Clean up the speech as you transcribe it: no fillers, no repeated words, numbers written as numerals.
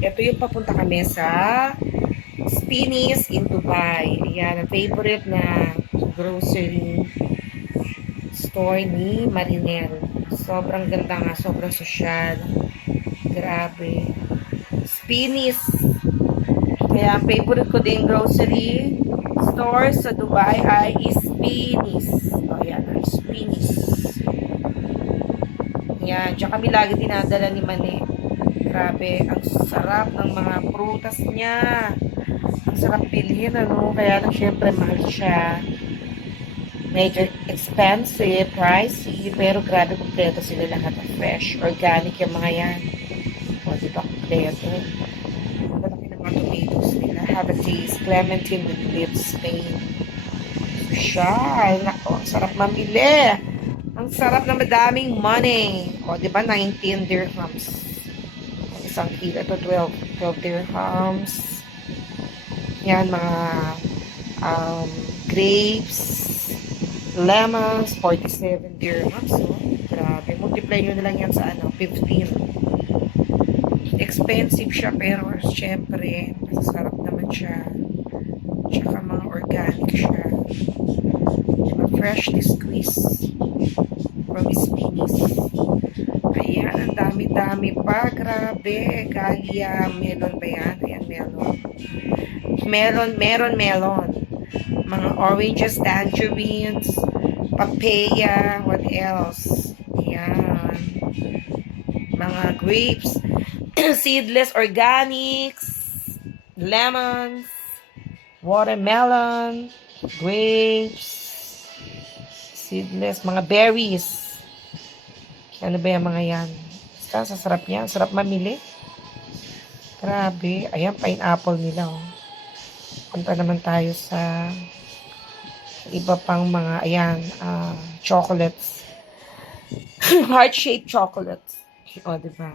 Ito yung papunta kami sa Spinneys in Dubai. Ayan, ang favorite na grocery store ni Marinel. Sobrang ganda nga, sobrang sosyal. Grabe. Spinneys. Kaya ang favorite ko din grocery store sa Dubai ay Spinneys. O, ayan, Spinneys. Yan, diyan kami lagi dinadala ni Mane. Grabe, ang sarap ng mga prutas niya. Ang sarap bilhin, ano? Kaya lang syempre mahal siya. Medyo expensive, pricey, pero grabe kumpleto sila lahat ng fresh, organic yung mga yan. O, di ba kumpleto? Ang laki ng mga tomatoes nila. Have a taste. Clementine with lips, Spain. Social. Nako, ang sarap mamili. Ang sarap na madaming money. O, di ba 19 dirhams? Isang kilo. Ito 12 dirhams. Yan, mga grapes, lemons, 47 dirhams. So, grabe. Multiply nyo na lang yan sa 15. Expensive siya, pero syempre, masasarap naman siya. Tsaka mga organic siya. Diba? Freshly squeezed from Spinneys. Ayan, ang dami-dami pa. Grabe. Galia, melon ba yan? Ayan, melon. Mga oranges, tangerines, papaya, what else? Ayan. Mga grapes, seedless organics, lemons, watermelon, grapes, seedless, mga berries. Ano ba yung mga yan? Basta, sasarap yan. Sarap mamili. Grabe. Ayan, pineapple nila. Oh. Punta naman tayo sa iba pang mga, ayan, chocolates. Heart-shaped chocolates. O, diba?